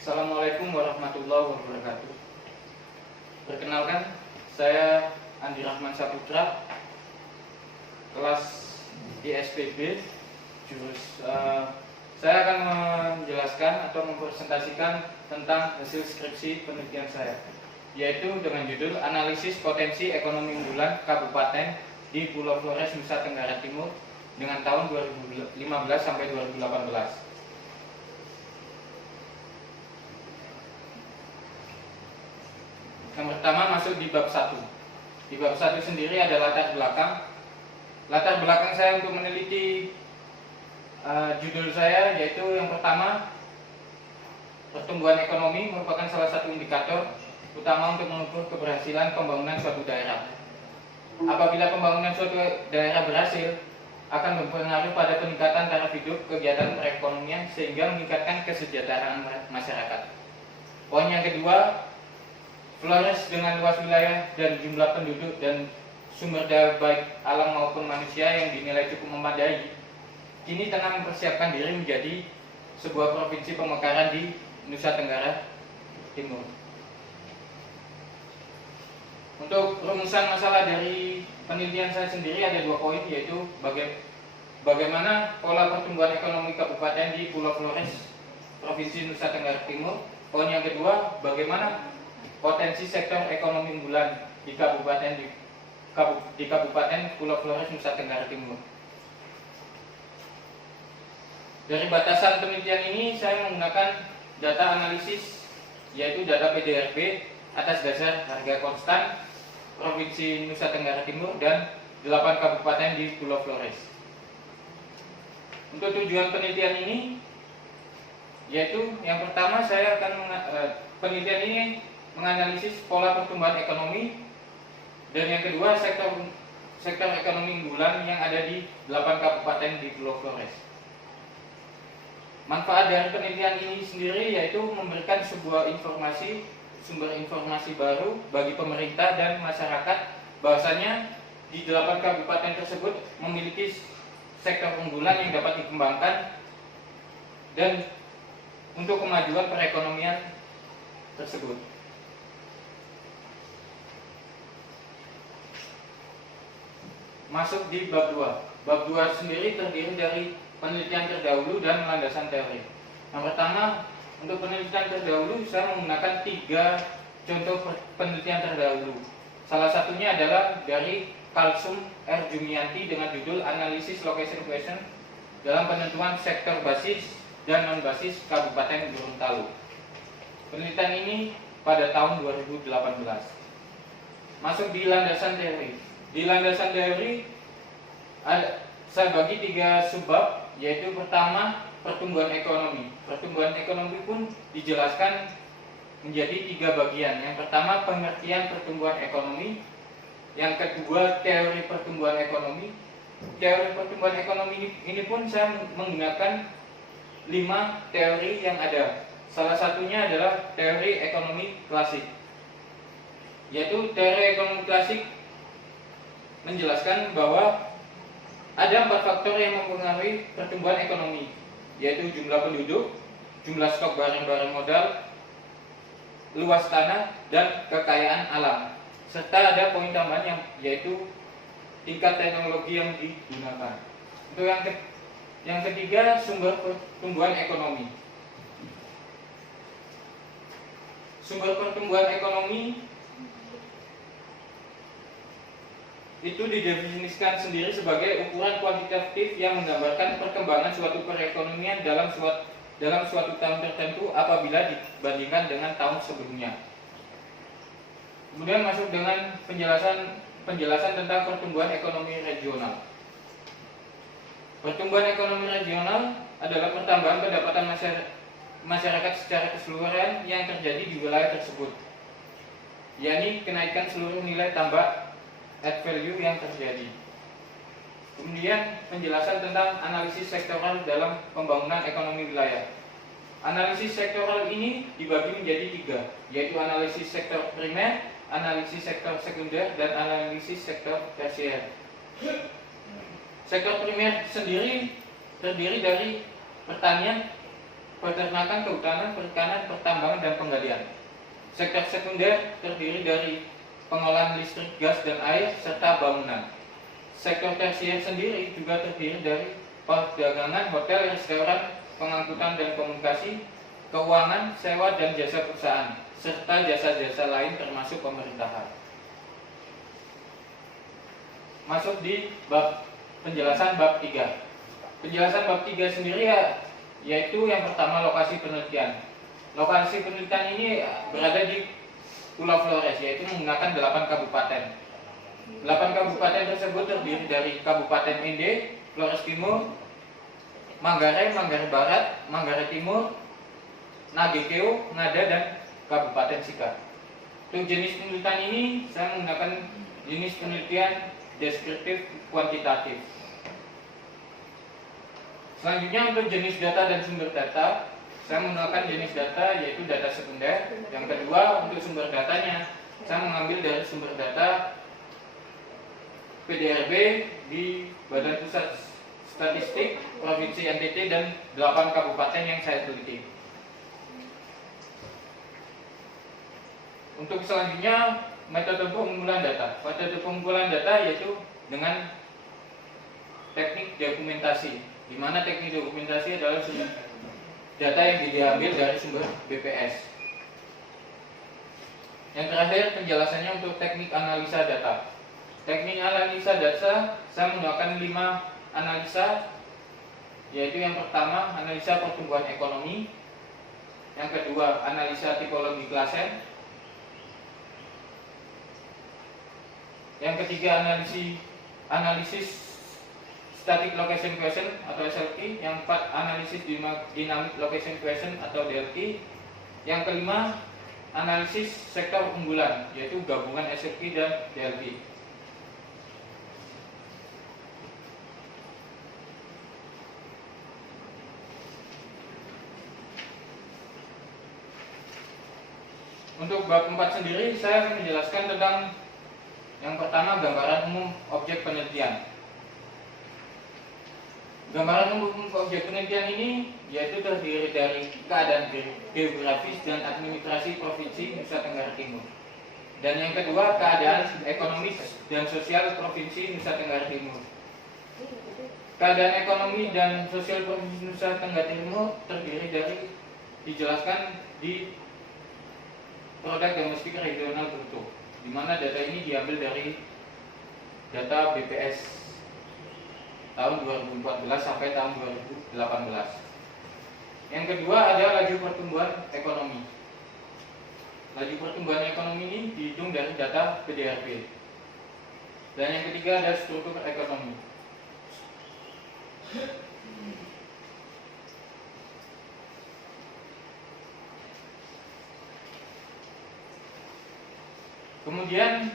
Assalamualaikum warahmatullahi wabarakatuh. Perkenalkan, saya Andi Rahman Saputra, kelas ISPB. Saya akan menjelaskan atau mempresentasikan tentang hasil skripsi penelitian saya, yaitu dengan judul Analisis Potensi Ekonomi Unggulan Kabupaten di Pulau Flores, Nusa Tenggara Timur dengan tahun 2015 sampai 2018. Yang pertama masuk di bab 1. Di bab 1 sendiri ada latar belakang. Latar belakang saya untuk meneliti judul saya yaitu yang pertama, pertumbuhan ekonomi merupakan salah satu indikator utama untuk mengukur keberhasilan pembangunan suatu daerah. Apabila pembangunan suatu daerah berhasil, akan berpengaruh pada peningkatan taraf hidup, kegiatan perekonomian sehingga meningkatkan kesejahteraan masyarakat. Poin yang kedua, Flores dengan luas wilayah dan jumlah penduduk dan sumber daya baik alam maupun manusia yang dinilai cukup memadai, kini tengah mempersiapkan diri menjadi sebuah provinsi pemekaran di Nusa Tenggara Timur. Untuk rumusan masalah dari penelitian saya sendiri ada 2 poin, yaitu bagaimana pola pertumbuhan ekonomi kabupaten di Pulau Flores, Provinsi Nusa Tenggara Timur. Poin yang kedua, bagaimana potensi sektor ekonomi unggulan di Kabupaten Pulau Flores, Nusa Tenggara Timur. Dari batasan penelitian ini saya menggunakan data analisis, yaitu data PDRB atas dasar harga konstan Provinsi Nusa Tenggara Timur dan 8 kabupaten di Pulau Flores. Untuk tujuan penelitian ini, yaitu yang pertama saya akan penelitian ini menganalisis pola pertumbuhan ekonomi, dan yang kedua sektor ekonomi unggulan yang ada di 8 kabupaten di Pulau Flores. Manfaat dari penelitian ini sendiri yaitu memberikan sebuah sumber informasi baru bagi pemerintah dan masyarakat bahwasanya di 8 kabupaten tersebut memiliki sektor unggulan yang dapat dikembangkan dan untuk kemajuan perekonomian tersebut. Masuk di bab 2. Bab 2 sendiri terdiri dari penelitian terdahulu dan landasan teori. Yang pertama, untuk penelitian terdahulu saya menggunakan 3 contoh penelitian terdahulu. Salah satunya adalah dari Kalsum R. Jumianti dengan judul Analisis Location Question dalam penentuan sektor basis dan non-basis Kabupaten Gorontalo. Penelitian ini pada tahun 2018. Masuk di landasan teori. Di landasan teori saya bagi 3 subbab, yaitu pertama pertumbuhan ekonomi. Pertumbuhan ekonomi pun dijelaskan menjadi 3 bagian. Yang pertama pengertian pertumbuhan ekonomi, yang kedua teori pertumbuhan ekonomi. Teori pertumbuhan ekonomi ini pun saya menggunakan 5 teori yang ada. Salah satunya adalah teori ekonomi klasik, yaitu teori ekonomi klasik menjelaskan bahwa ada 4 faktor yang mempengaruhi pertumbuhan ekonomi, yaitu jumlah penduduk, jumlah stok barang-barang modal, luas tanah, dan kekayaan alam. Serta ada poin tambahan yaitu tingkat teknologi yang digunakan. Untuk yang ketiga, sumber pertumbuhan ekonomi. Sumber pertumbuhan ekonomi itu didefinisikan sendiri sebagai ukuran kuantitatif yang menggambarkan perkembangan suatu perekonomian dalam suatu tahun tertentu apabila dibandingkan dengan tahun sebelumnya. Kemudian masuk dengan penjelasan tentang pertumbuhan ekonomi regional. Pertumbuhan ekonomi regional adalah pertambahan pendapatan masyarakat secara keseluruhan yang terjadi di wilayah tersebut, yakni kenaikan seluruh nilai tambah add value yang terjadi. Kemudian penjelasan tentang analisis sektoral dalam pembangunan ekonomi wilayah. Analisis sektoral ini dibagi menjadi 3, yaitu analisis sektor primer, analisis sektor sekunder, dan analisis sektor tersier. Sektor primer sendiri terdiri dari pertanian, peternakan, kehutanan, perikanan, pertambangan, dan penggalian. Sektor sekunder terdiri dari pengolahan listrik, gas, dan air, serta bangunan. Sektor tersier sendiri juga terdiri dari perdagangan, hotel, restoran, pengangkutan dan komunikasi, keuangan, sewa dan jasa perusahaan, serta jasa-jasa lain termasuk pemerintahan. Masuk di penjelasan bab 3. Penjelasan bab 3 sendiri yaitu yang pertama lokasi penelitian. Lokasi penelitian ini berada di Pulau Flores, yaitu menggunakan 8 kabupaten. 8 kabupaten tersebut terdiri dari Kabupaten Ende, Flores Timur, Manggarai, Manggarai Barat, Manggarai Timur, Nagekeo, Ngada, dan Kabupaten Sika. Untuk jenis penelitian ini saya menggunakan jenis penelitian deskriptif kuantitatif. Selanjutnya untuk jenis data dan sumber data, saya menggunakan jenis data yaitu data sekunder. Yang kedua, untuk sumber datanya saya mengambil dari sumber data PDRB di Badan Pusat Statistik Provinsi NTT dan 8 kabupaten yang saya teliti. Untuk selanjutnya, metode pengumpulan data. Metode pengumpulan data yaitu dengan teknik dokumentasi, di mana teknik dokumentasi adalah data yang diambil dari sumber BPS. Yang terakhir penjelasannya untuk teknik analisa data. Teknik analisa data saya menggunakan 5 analisa, yaitu yang pertama analisa pertumbuhan ekonomi, yang kedua analisa tipologi klasen, yang ketiga analisis Static Location Question atau SLQ, yang keempat analisis Dynamic Location Question atau DLQ, yang kelima analisis sektor unggulan yaitu gabungan SLQ dan DLQ. Untuk bab 4 sendiri saya menjelaskan tentang yang pertama gambaran umum objek penelitian. Gambaran umum objek penelitian ini yaitu terdiri dari keadaan geografis dan administrasi Provinsi Nusa Tenggara Timur. Dan yang kedua keadaan ekonomis dan sosial Provinsi Nusa Tenggara Timur. Keadaan ekonomi dan sosial Provinsi Nusa Tenggara Timur terdiri dari dijelaskan di produk domestik regional bruto, di mana data ini diambil dari data BPS tahun 2014 sampai tahun 2018. Yang kedua ada laju pertumbuhan ekonomi. Laju pertumbuhan ekonomi ini dihitung dari data PDRB. Dan yang ketiga ada struktur ekonomi. Kemudian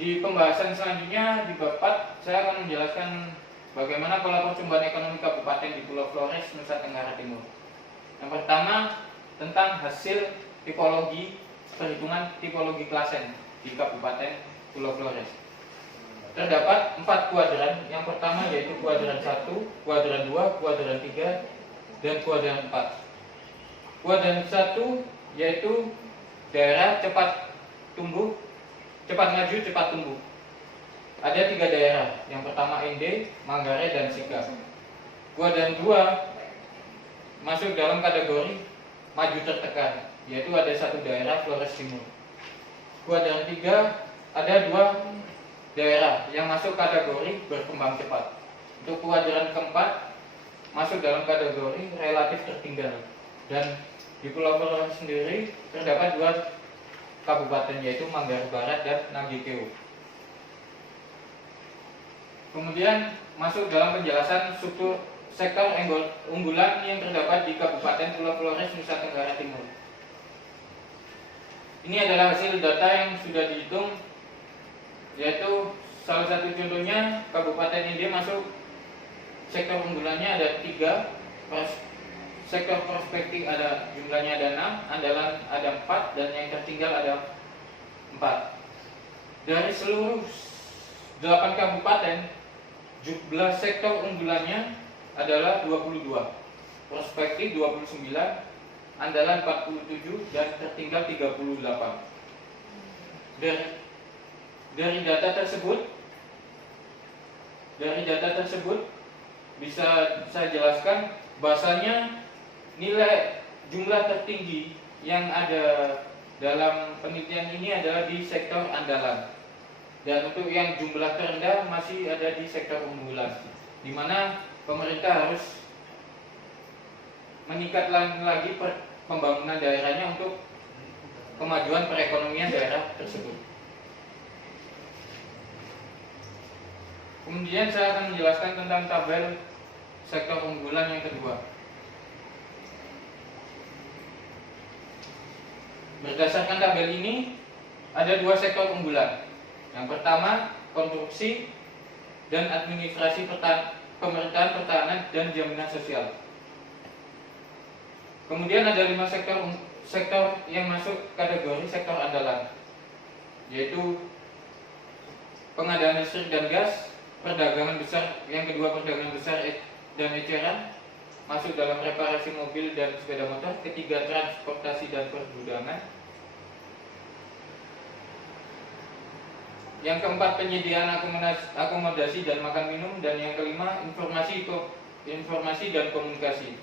di pembahasan selanjutnya di bab 4 saya akan menjelaskan bagaimana pola pertumbuhan ekonomi kabupaten di Pulau Flores, Nusa Tenggara Timur. Yang pertama tentang hasil tipologi perhitungan tipologi klasen di Kabupaten Pulau Flores. Terdapat 4 kuadran. Yang pertama yaitu kuadran 1, kuadran 2, kuadran 3, dan kuadran 4. Kuadran 1 yaitu daerah cepat tumbuh, cepat maju, cepat tumbuh. Ada 3 daerah. Yang pertama Ende, Manggarai, dan Sika. Kuadran 2 masuk dalam kategori maju tertekan, yaitu ada 1 daerah Flores Timur. Kuadran 3 ada 2 daerah yang masuk kategori berkembang cepat. Untuk kuadran keempat masuk dalam kategori relatif tertinggal. Dan di Pulau Flores sendiri terdapat 2 kabupaten yaitu Manggarai Barat dan Nagekeo. Kemudian masuk dalam penjelasan struktur sektor unggulan yang terdapat di Kabupaten Pulau Flores, Nusa Tenggara Timur. Ini adalah hasil data yang sudah dihitung, yaitu salah satu contohnya Kabupaten Ende masuk sektor unggulannya ada 3, sektor prospektif ada jumlahnya ada 6, andalan ada 4, dan yang tertinggal ada 4. Dari seluruh 8 kabupaten, jumlah sektor unggulannya adalah 22. prospektif 29, andalan 47, dan tertinggal 38. Dari data tersebut bisa saya jelaskan bahasanya nilai jumlah tertinggi yang ada dalam penelitian ini adalah di sektor andalan, dan untuk yang jumlah terendah masih ada di sektor unggulan, di mana pemerintah harus meningkatkan lagi pembangunan daerahnya untuk kemajuan perekonomian daerah tersebut. Kemudian saya akan menjelaskan tentang tabel sektor unggulan yang kedua. Berdasarkan tabel ini ada dua sektor unggulan. Yang pertama, konstruksi dan administrasi pemerintahan, pertahanan, dan jaminan sosial. Kemudian ada 5 sektor yang masuk kategori sektor andalan, yaitu pengadaan listrik dan gas, perdagangan besar, yang kedua perdagangan besar dan eceran, masuk dalam reparasi mobil dan sepeda motor, ketiga transportasi dan pergudangan, yang keempat penyediaan akomodasi dan makan minum, dan yang kelima informasi dan komunikasi.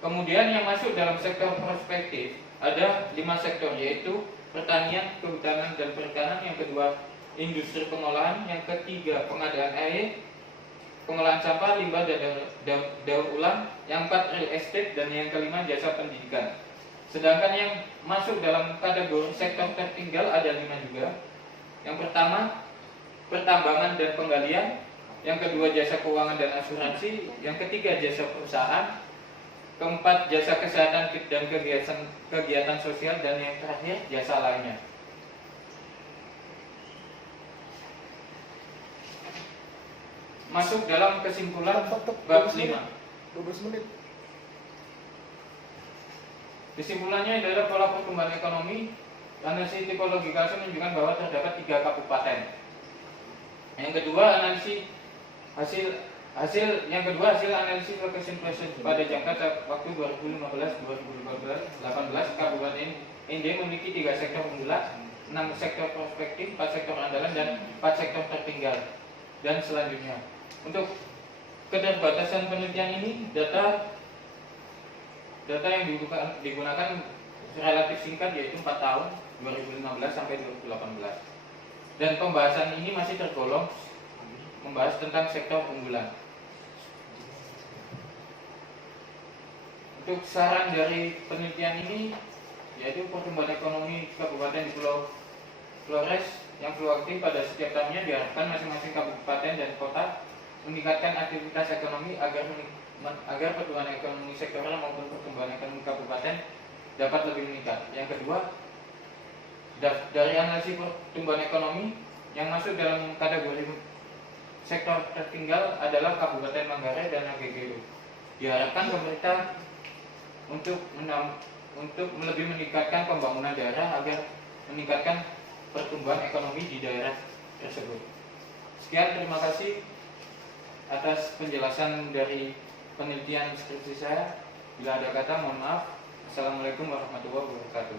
Kemudian yang masuk dalam sektor prospektif ada 5 sektor, yaitu pertanian, kehutanan, dan perikanan, yang kedua industri pengolahan, yang ketiga pengadaan air, pengolahan sampah, limbah, dan daur ulang, yang keempat real estate, dan yang kelima jasa pendidikan. Sedangkan yang masuk dalam kategori sektor tertinggal ada 5 juga. Yang pertama pertambangan dan penggalian, yang kedua jasa keuangan dan asuransi, yang ketiga jasa perusahaan, keempat jasa kesehatan dan kegiatan sosial, dan yang terakhir jasa lainnya. Masuk dalam kesimpulan bab 5. 12 menit. Kesimpulannya adalah pola pertumbuhan ekonomi. Analisis tipologi kasus menunjukkan bahwa terdapat 3 kabupaten. Yang kedua hasil analisis location present pada jangka waktu 2015-2018 Kabupaten ND memiliki 3 sektor unggulan, 6 sektor prospektif, 4 sektor andalan, dan 4 sektor tertinggal, dan selanjutnya. Untuk keterbatasan penelitian ini, data yang digunakan relatif singkat, yaitu 4 tahun, 2015 sampai 2018. Dan pembahasan ini masih tergolong membahas tentang sektor unggulan. Untuk saran dari penelitian ini, yaitu pertumbuhan ekonomi kabupaten di Pulau Flores yang fluktuatif pada setiap tahunnya diharapkan masing-masing kabupaten dan kota meningkatkan aktivitas ekonomi agar pertumbuhan ekonomi sektoral maupun pertumbuhan ekonomi kabupaten dapat lebih meningkat. Yang kedua, dari analisis pertumbuhan ekonomi yang masuk dalam kategori sektor tertinggal adalah Kabupaten Manggarai dan AGGU. Diharapkan pemerintah untuk lebih meningkatkan pembangunan daerah agar meningkatkan pertumbuhan ekonomi di daerah tersebut. Sekian, terima kasih atas penjelasan dari penelitian skripsi saya. Bila ada kata, mohon maaf. Assalamualaikum warahmatullahi wabarakatuh.